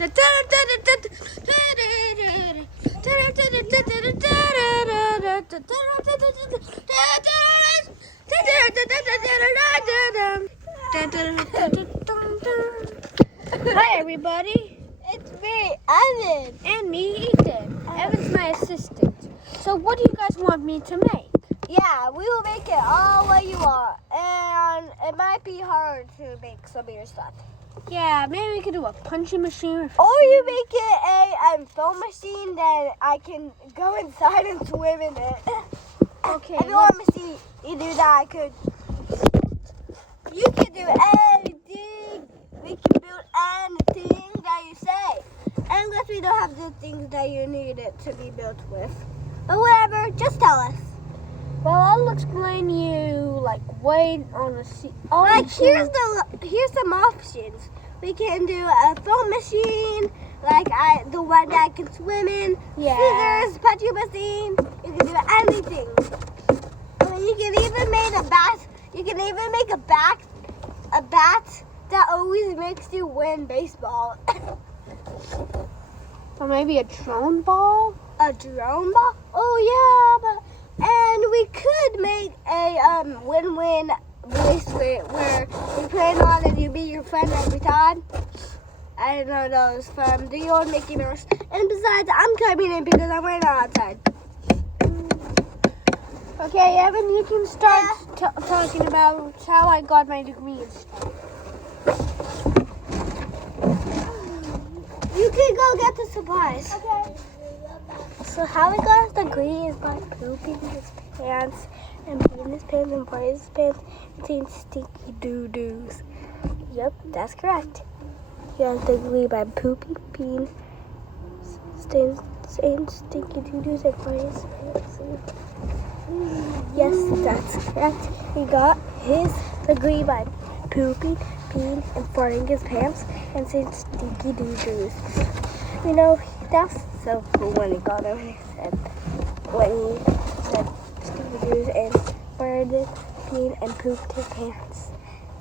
Hi everybody. It's me, Evan. And me, Ethan. Evan's my assistant. So what do you guys want me to make? Yeah, we will make it all what you want. And it might be hard to make some of your stuff. Yeah, maybe we could do a punching machine. Or you make it a foam machine, then I can go inside and swim in it. Okay. If you want me to see you do that, I could. You can do anything. We can build anything that you say. Unless we don't have the things that you need it to be built with. But whatever, just tell us. Well, I'll explain you like wait on the seat. Here's some options. We can do a foam machine, the one that I can swim in. Yeah. Scissors, punching machine. You can do anything. I mean, you can even make a bat. You can even make a bat that always makes you win baseball. Or maybe a drone ball. A drone ball? Oh yeah, and we could make a win-win bracelet where you put it on and you beat your friend every time. I don't know those from the old Mickey Mouse. And besides, I'm coming in because I'm wearing it outside. Okay, Evan, you can start talking about how I got my degree and stuff. You can go get the supplies. Okay. So how we got his degree is by pooping his pants and peeing his pants and farting his pants and saying stinky doo-doos. Yep, that's correct. He got his degree by pooping, peeing, saying stinky doo-doos and farting his pants. Yes, that's correct. He got his degree by pooping, peeing, and farting his pants and saying stinky doo-doos. You know, that's so cool when he got it when he said stinky doos and farted, peed, and pooped his pants.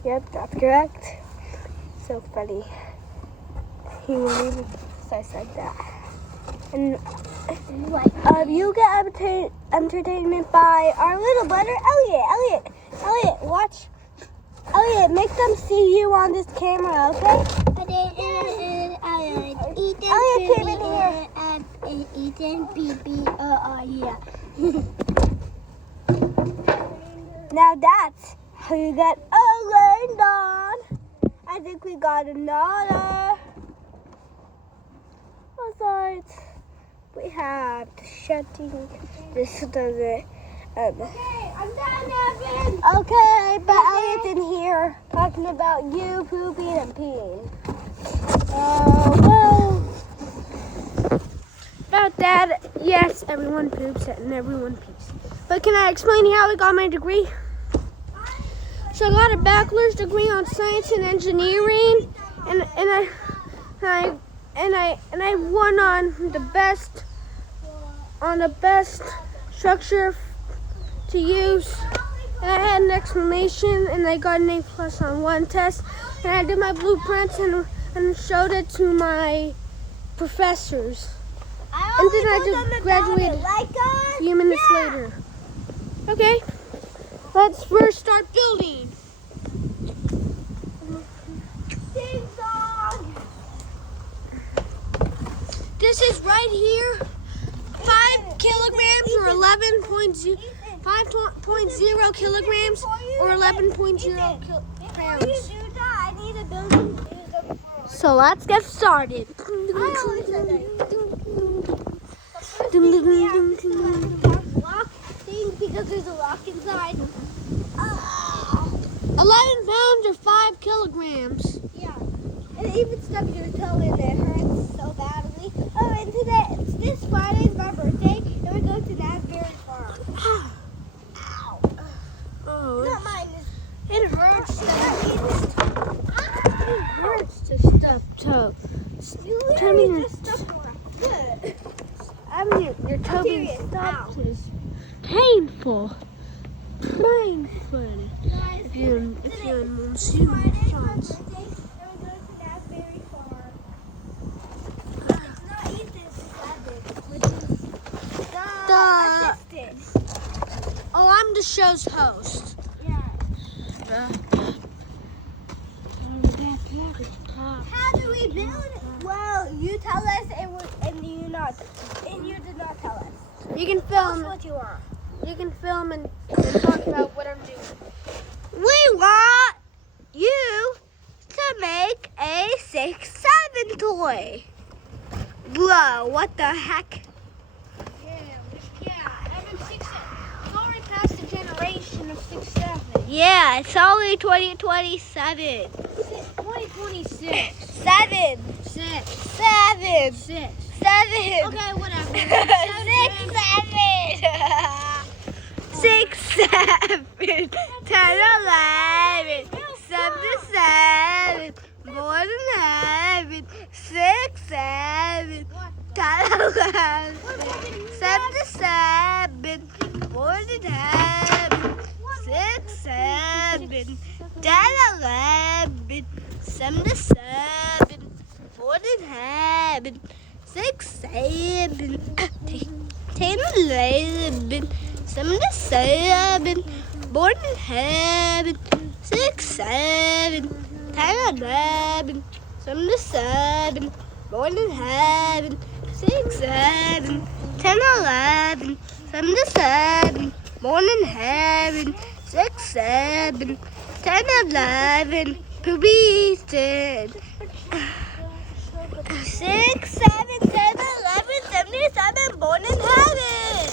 Yep, that's correct. So funny. He really says like that. And you get entertainment by our little brother Elliot. Elliot, watch. Elliot, make them see you on this camera, okay? Elliot came in here. Ethan, yeah. Now that's how you get a learned on. I think we got another. Besides, we have the shutting. This does it. Okay, I'm done, Evan. Okay, but Elliot's in here talking about you pooping and peeing. Well, About that, yes, everyone poops and everyone pees. But can I explain how I got my degree? So I got a bachelor's degree on science and engineering, and I won on the best structure to use. And I had an exclamation, and I got an A+ on one test. And I did my blueprints and showed it to my professors. And then I just graduated a few minutes later. Okay, let's first start building. ding dong. This is right here, 5 kilograms or 11.0, 5.0 kilograms or 11.0 pounds. I need a building. So let's get started. Lock thing because there's a lock inside. 11 pounds or 5 kilograms. Yeah. And it even stuck your toe in. It hurts so badly. Oh, and this Friday is my birthday, and we're going to Asbury Farm. Ow. Oh, Not mine. it hurts. It hurts to stuff toe. You Tell me literally just stuck more. Good. I mean, your toe being Serious. stuffed is painful. Painful. Guys, If you're in Monsieur Friday is my France. birthday, and we're going to Asbury Farm. the show's host. Yeah. Uh, How do we build it? Well, you tell us and you did not tell us. you can Tell us film. what you want. You can film and talk about what I'm doing. We want you to make a 6-7 toy. Bro, what the heck? Evan 6-7. It's already past the generation of 6-7. Yeah, it's only 2027. 2026. 7. 6. 7. 6. 7. Okay, whatever. 6, 7. 6, 7. 10, 11. 7 to 7. More than 11. 6, 7. 10, 11. 7 to 7. More than 11. 6, 7. 10, 11. 7 to 7. More than 11. 6, 7. 10, 11. 7 to 7. More than 11. 6, 7. 10, 11. 7 to 7. More than 11. 6, 7. 10, 11. 7 to 7. More than 11. 6, 7. 10, 11. Poopy dead. 6, 7, 10, 11, 77, born in heaven.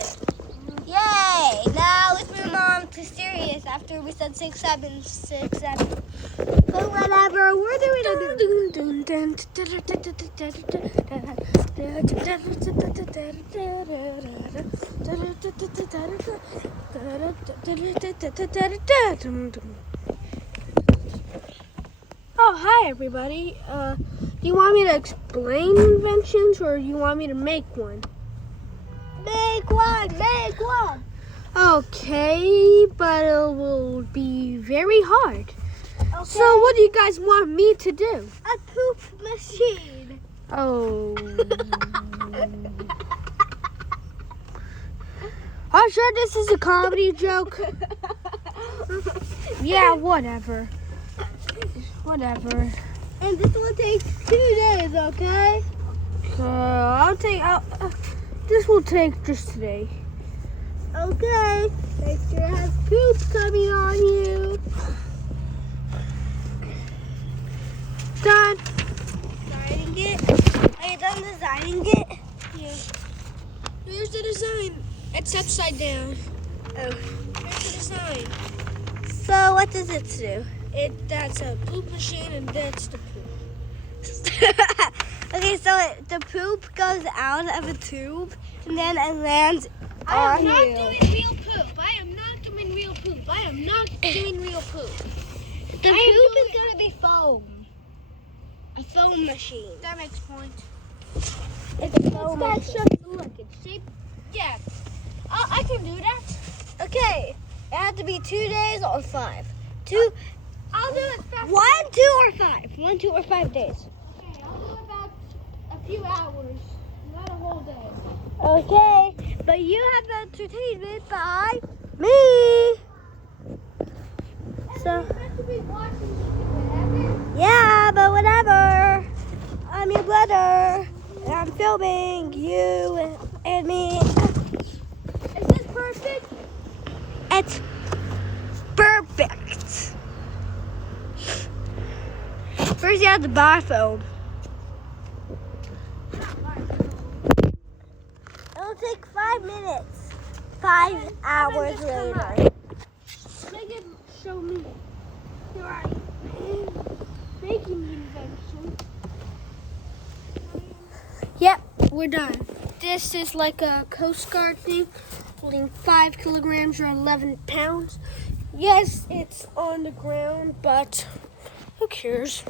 Yay! Now let's move on to serious after we said 6, 7, 6, 7. But whatever, we're doing Oh, hi everybody. Do you want me to explain inventions or you want me to make one? Make one. Okay, but it will be very hard. Okay. So what do you guys want me to do? A poop machine. Oh. I'm sure this is a comedy joke. Yeah, whatever. Whatever. And this will take 2 days, okay? This will take just today. Okay. Make sure it has poop coming on you. Done. Designing it. Are you done designing it? Yeah. Here's the design. It's upside down. Oh. Here's the design. So what does it do? That's a poop machine and that's the poop. Okay, so the poop goes out of a tube and then it lands I on am not you. doing real poop. I am not doing real poop. I am not doing real poop. The poop is gonna be foam. A foam machine. That makes point. It's a foam machine. Look, it's shaped. Yeah. I can do that. Okay, it had to be 2 days or 5. I'll do it fast. 1, 2, or 5. 1, 2, or 5 days. Okay, I'll do about a few hours, not a whole day. Okay, but you have entertainment by me. So, yeah, but whatever. I'm your brother, and I'm filming you and me. Is this perfect? It's perfect. First, you have to buy foam. It'll take 5 minutes. 5 hours just come later. Make it show me. Here I am making the invention. Yep, we're done. This is like a Coast Guard thing, holding 5 kilograms or 11 pounds. Yes, it's on the ground, but who cares?